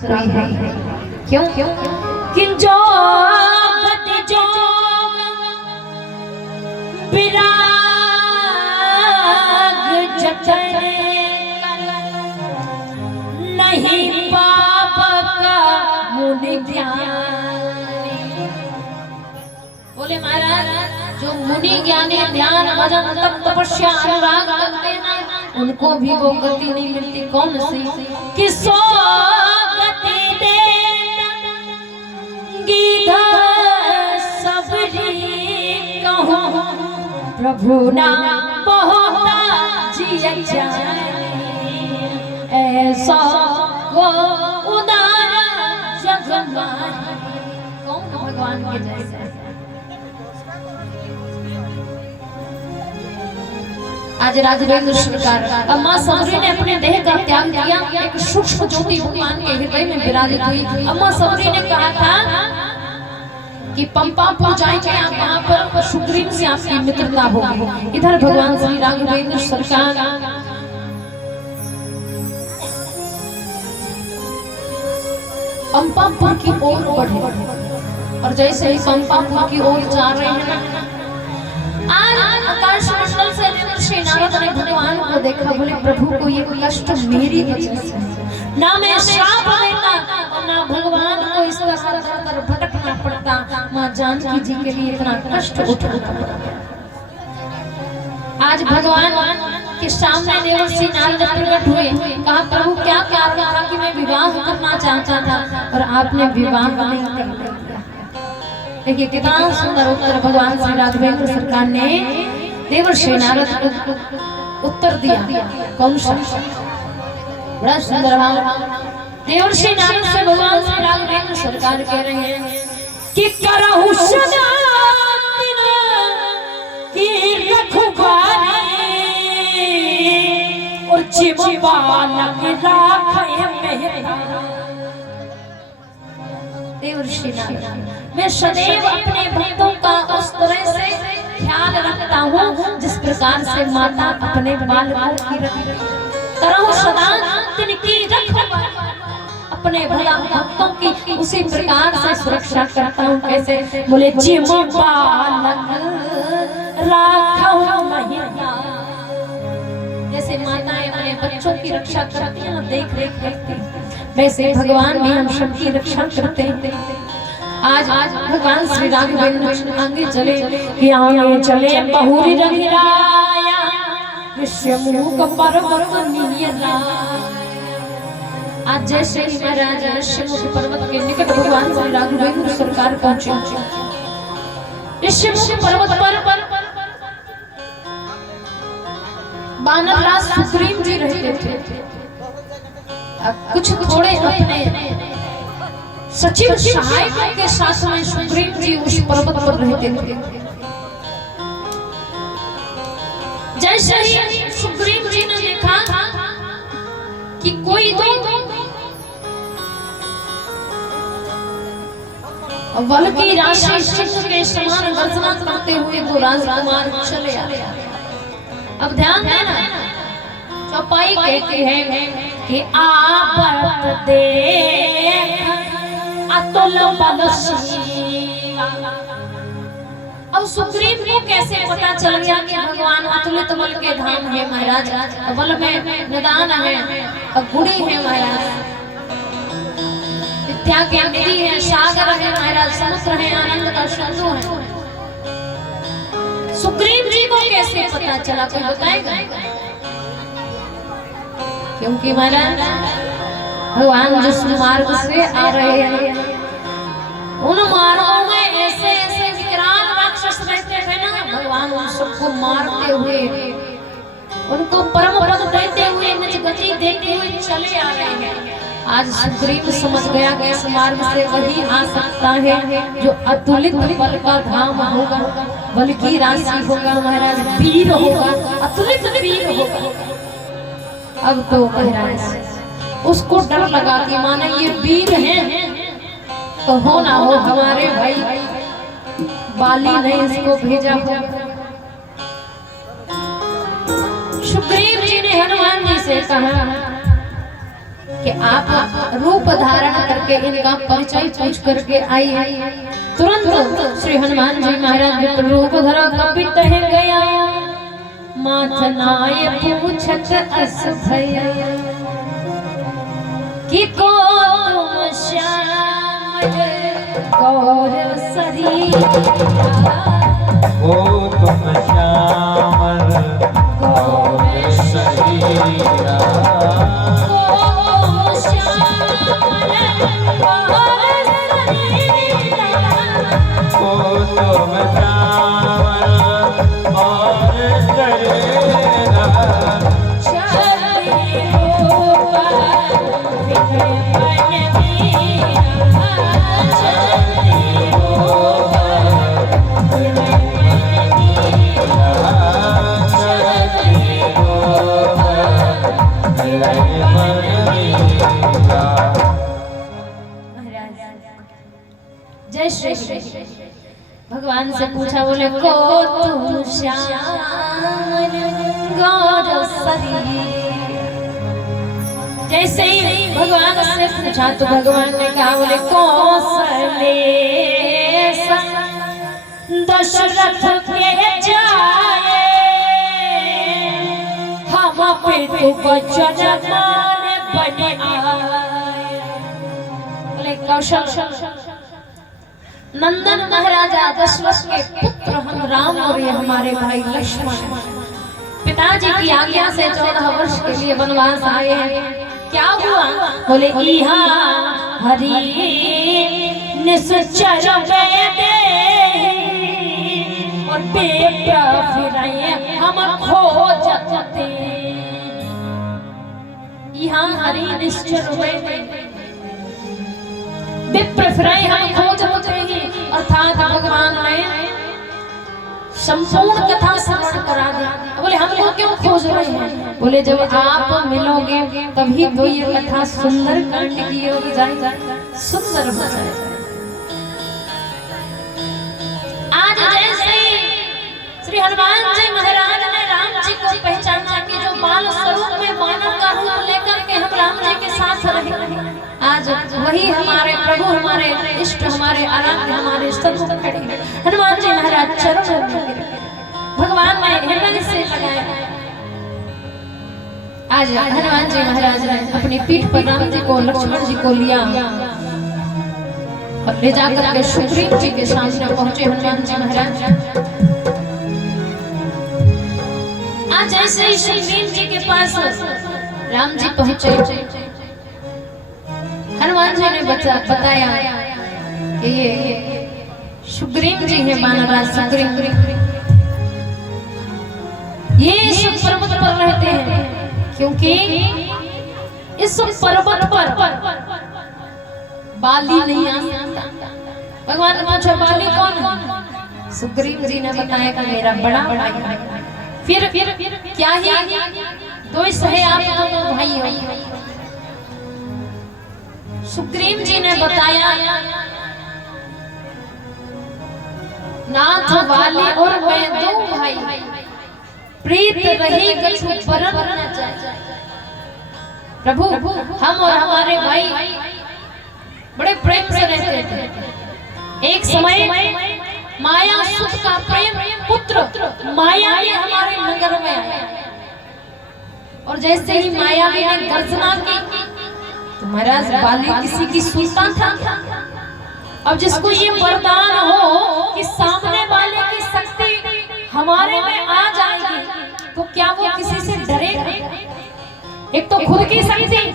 क्यों कि जो विराग जतन नहीं पाप का मुनि ज्ञानी। बोले महाराज जो मुनि ज्ञानी ध्यान भजन तप तपस्या अनुराग करते हैं उनको भी वो गति नहीं मिलती। कौन सी कि सो गति दे गीधा सबरी कहो प्रभु ना बहुता जिया ऐसा को उदार जग माही। कौन भगवान के जैसे। आज राघवेंद्र सरकार मां सबरी ने अपने देह का त्याग किया, एक सूक्ष्म ज्योति भगवान के हृदय में विराजित हुई। अम्मा सबरी ने कहा था कि पंपापुर जाएंगे आप, वहां पर सुग्रीव से आपकी मित्रता होगी। इधर भगवान श्री राघवेंद्र सरकार पंपापुर की ओर बढ़े और जैसे ही पंपापुर की ओर जा रहे हैं आज आकाश मंडल से श्री नारद ने भगवान को देखा। बोले प्रभु को ये कष्ट मेरी वजह से, ना मैं श्राप देता और ना भगवान को इस तरह भटकना पड़ता, मां जानकी जी के लिए इतना कष्ट उठाना पड़ा। आज भगवान के सामने देवर्षि नारद प्रकट हुए, कहा प्रभु क्या कारण था कि मैं विवाह करना चाहता था और आपने विवाह नहीं कर दिया। देखिए कितना सुंदर उत्तर भगवान श्री राघवेंद्र सरकार ने देवर्षि नारद को उत्तर दिया। कौन सा बड़ा सुंदर भाव। देवर्षि नारद से भगवान श्री राघवेंद्र सरकार कह रहे हैं कि करहु सदा की रखवारी और जिम बालक राखे मेहरा। देवर्षि नारद मैं सदैव अपने भक्तों का उस तरह से ख्याल रखता हूँ जिस प्रकार से माता अपने बालकों की रखती। करहु सदा तिनकी रखवारी, अपने भक्तों की उसी प्रकार से सुरक्षा करता हूँ। कैसे? बोले जिम बालक राखो महिला, जैसे माताएं अपने बच्चों की रक्षा करती हैं, देख रेख करती, वैसे भगवान भी हम सबकी रक्षा करते हैं। आज भगवान श्री राघवेंद्र आगे चले कि आगे चले बहुरी रंगराया विश्वमुख पर्वत नीरा। आज जैसे ही महाराज विश्वमुख पर्वत के निकट भगवान श्री राघवेंद्र सरकार पहुंचे। विश्वमुख पर्वत पर बानर राज सुग्रीव जी रहते थे। कुछ थोड़े अपने सचिव सहायकों के साथ में सुग्रीव जी उस पर्वत पर रहते थे। जैसे ही सुग्रीव जी ने देखा कि कोई दो बल की राशि सिंह के समान गर्जना करते हुए वो राजकुमार चले आए। अब ध्यान देना, चौपाई कहते हैं कि आपत देख अतुल बल शिवा। अब सुग्रीव को कैसे पता चल गया कि भगवान अतुलित बल के धाम है महाराज, बल में निदान है, गुणी है महाराज, विद्या की निधि है, सागर है महाराज, समुद्र है, आनंद का सिंधु है। सुग्रीव जी को कैसे पता चला कोई बताएगा? क्योंकि महाराज भगवान जिस मार्ग से आ रहे हैं उन मार्गों में ऐसे ऐसे विकराल राक्षस रहते हैं ना, भगवान उन सबको मारते हुए उनको परम पद देते हुए निज गति देते हुए चले आ रहे हैं। आज सुग्रीव समझ गया कि इस मार्ग से वही आ सकता है जो अतुलित बल का धाम होगा, बल की राशि होगा महाराज, वीर होगा, अतुलित वीर होगा। अब तो महाराज उसको डर लगा कि माने ये वीर हैं तो हो ना हो हमारे भाई बाली ने इसको भेजा हो। सुग्रीव जी ने हनुमान जी से कहा कि आप रूप धारण करके इनका परिचय पूछ करके आई। तुरंत श्री हनुमान जी महाराज रूप धरा कपित है गया, माथनाय पूछत अस भया, कि को तुम श्याम गौर शरीरा, को तुम श्याम गौर शरीरा, जय श्री भगवान से पूछा, बोले को तुम श्याम गौर शरीर। जैसे ही भगवान से पूछा तो भगवान ने कहा, बोले कौशले दशरथ के जाए, हम पे तो बचन मान बने आए। बोले कौशल नंदन महाराजा दशरथ के पुत्र हम राम और ये हमारे भाई लक्ष्मण पिताजी की आज्ञा से 14 वर्ष के लिए वनवास आए हैं। क्या हुआ? बोले इहा हरि निश्चर वेदे और बेटा फिराए हम खोजते, इहा हरि निश्चर वेदे विप्र फिराए हम खोजते ही, अर्थात भगवान ने संपूर्ण कथा श्रवण करा दी। बोले हम लोग क्यों खोज रहे हैं? बोले जब आप मिलोगे तभी तो ये कथा सुंदर कांड की हो जाए, सुंदर हो जाए। आज जैसे श्री हनुमान जी महाराज ने राम जी को पहचाना कि जो बाल स्वरूप में मानव का रूप लेकर के हम राम जी के साथ रहे, आज वही हमारे प्रभु, हमारे इष्ट, हमारे आराध्य, हमारे सर्वोत्तम खड़े हनुमान जी महाराज चरणों में भगवान ने हृदय से लगाया। आज हनुमान जी महाराज ने अपनी पीठ पर राम जी को, लक्ष्मण जी को लिया और ले जाकर के सुग्रीव जी के सामने पहुंचे हनुमान जी महाराज। आज जैसे ही सुग्रीव जी के पास राम जी पहुंचे, हनुमान जी ने बताया कि ये सुग्रीव जी है, बानराज सुग्रीव, ये इस पर्वत पर रहते हैं, क्योंकि इस पर्वत पर बाली नहीं आ सकता। भगवान ने पूछा बाली कौन है? सुग्रीव जी ने बताया कि मेरा बड़ा भाई है। फिर क्या ही दो है, आप दोनों भाई हो। सुग्रीव जी ने बताया नाथ वाली और मैं दो भाई, प्रीत रही कछु परम न जाए। प्रभु हम और हमारे भाई बड़े प्रेम से रहते थे। एक समय माया सुख का प्रेम पुत्र माया भी हमारे नगर में आया, और जैसे ही माया ने गर्जना की तो महाराज बाली किसी की सुनता था। अब जिसको ये वरदान हो कि सामने वाले की शक्ति हमारे में आ जाएगी, तो क्या वो किसी से डरेगा? एक तो खुद की शक्ति